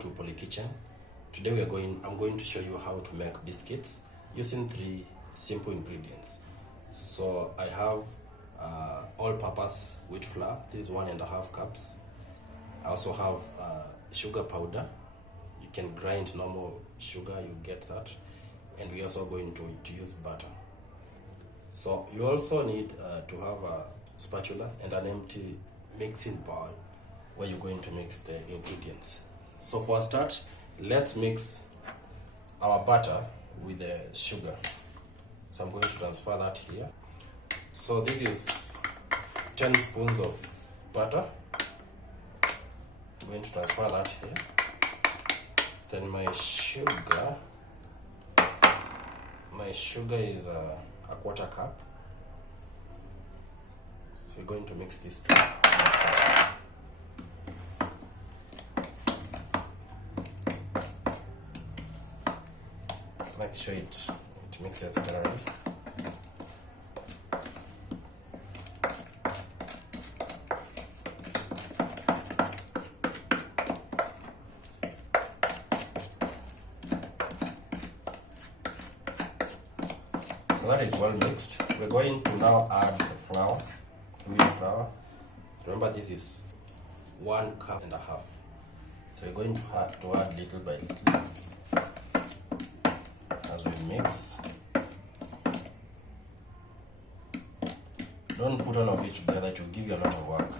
Welcome to Poly Kitchen. Today I'm going to show you how to make biscuits using 3 simple ingredients. So I have all-purpose wheat flour. This is 1.5 cups. I also have sugar powder. You can grind normal sugar, you get that. And we're also going to use butter. So you also need to have a spatula and an empty mixing bowl where you're going to mix the ingredients. So for a start, let's mix our butter with the sugar. So I'm going to transfer that here. So this is 10 spoons of butter. I'm going to transfer that here. Then my sugar is a 1/4 cup. So we're going to mix this two. Make sure it mixes thoroughly. So that is well mixed. We're going to now add the flour, wheat flour. Remember, this is 1.5 cups. So we're going to add little by little as we mix. Don't put all of it together, it will give you a lot of work.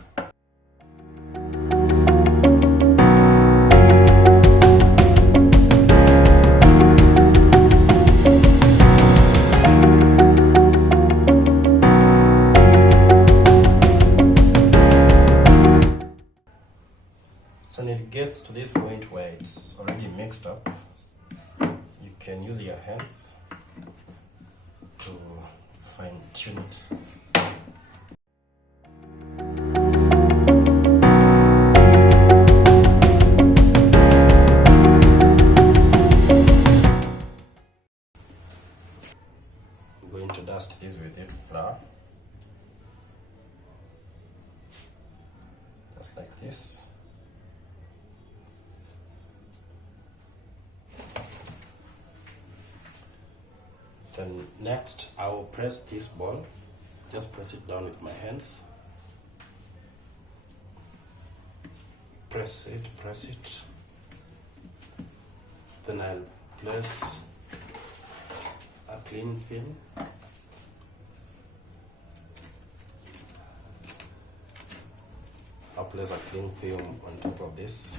So when it gets to this point where it's already mixed up, you can use your hands to fine tune it. I'm going to dust this with it flour, just like this. Then next, I will press this ball. Just press it down with my hands. Press it. Then I'll place a clean film. I'll place a clean film on top of this.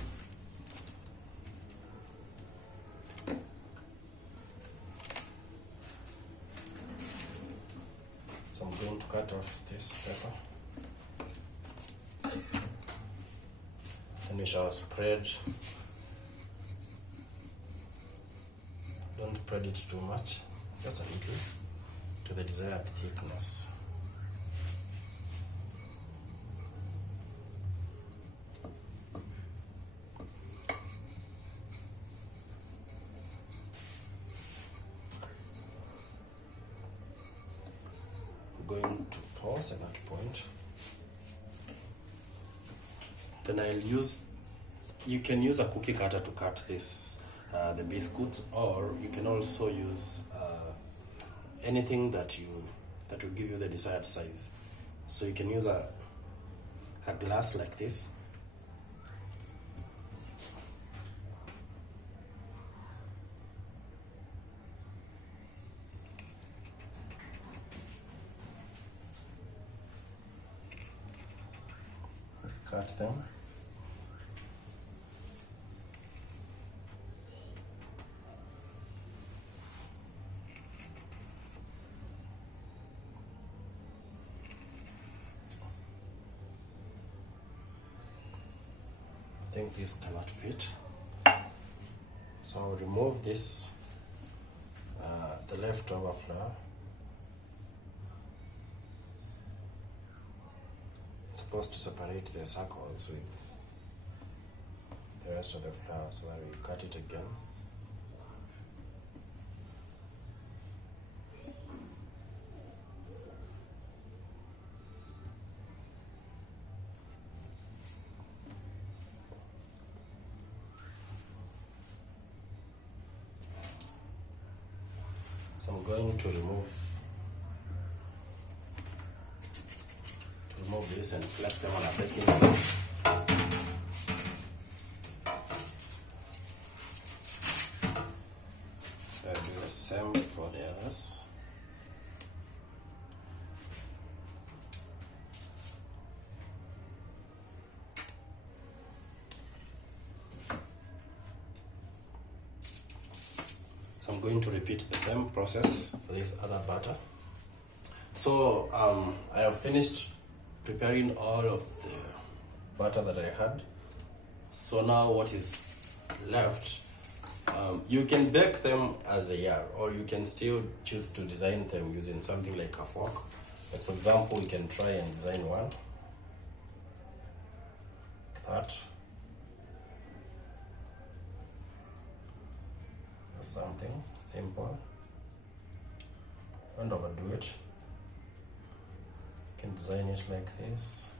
So I'm going to cut off this paper. Then we shall spread. Don't spread it too much, just a little, to the desired thickness. Going to pause at that point. Then you can use a cookie cutter to cut this, the biscuits, or you can also use anything that will give you the desired size. So you can use a glass like this. Let's cut them. I think this cannot fit, so I'll remove this, the leftover flour. It's supposed to separate the circles with the rest of the flour, so that we cut it again. So I'm going to remove this and place them on a baking tray. So I do the same for the others. So I'm going to repeat the same process for this other batter. So I have finished preparing all of the batter that I had. So now what is left, you can bake them as they are, or you can still choose to design them using something like a fork. Like for example, we can try and design one like that. Something simple. Don't overdo it. You can design it like this.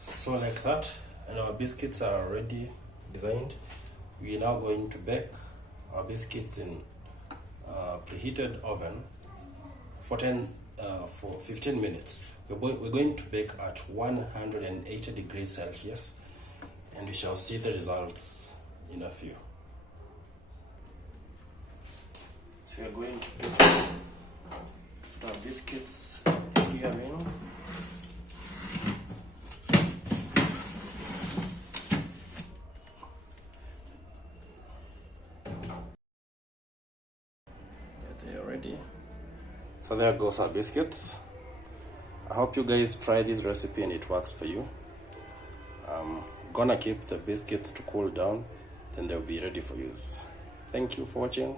So like that, and our biscuits are already designed. We are now going to bake our biscuits in preheated oven for 15 minutes. We're going to bake at 180 degrees Celsius, and we shall see the results in a few. So we're going to put our biscuits here in. They're ready. So there goes our biscuits. I hope you guys try this recipe and it works for you. I'm gonna keep the biscuits to cool down, then they'll be ready for use. Thank you for watching.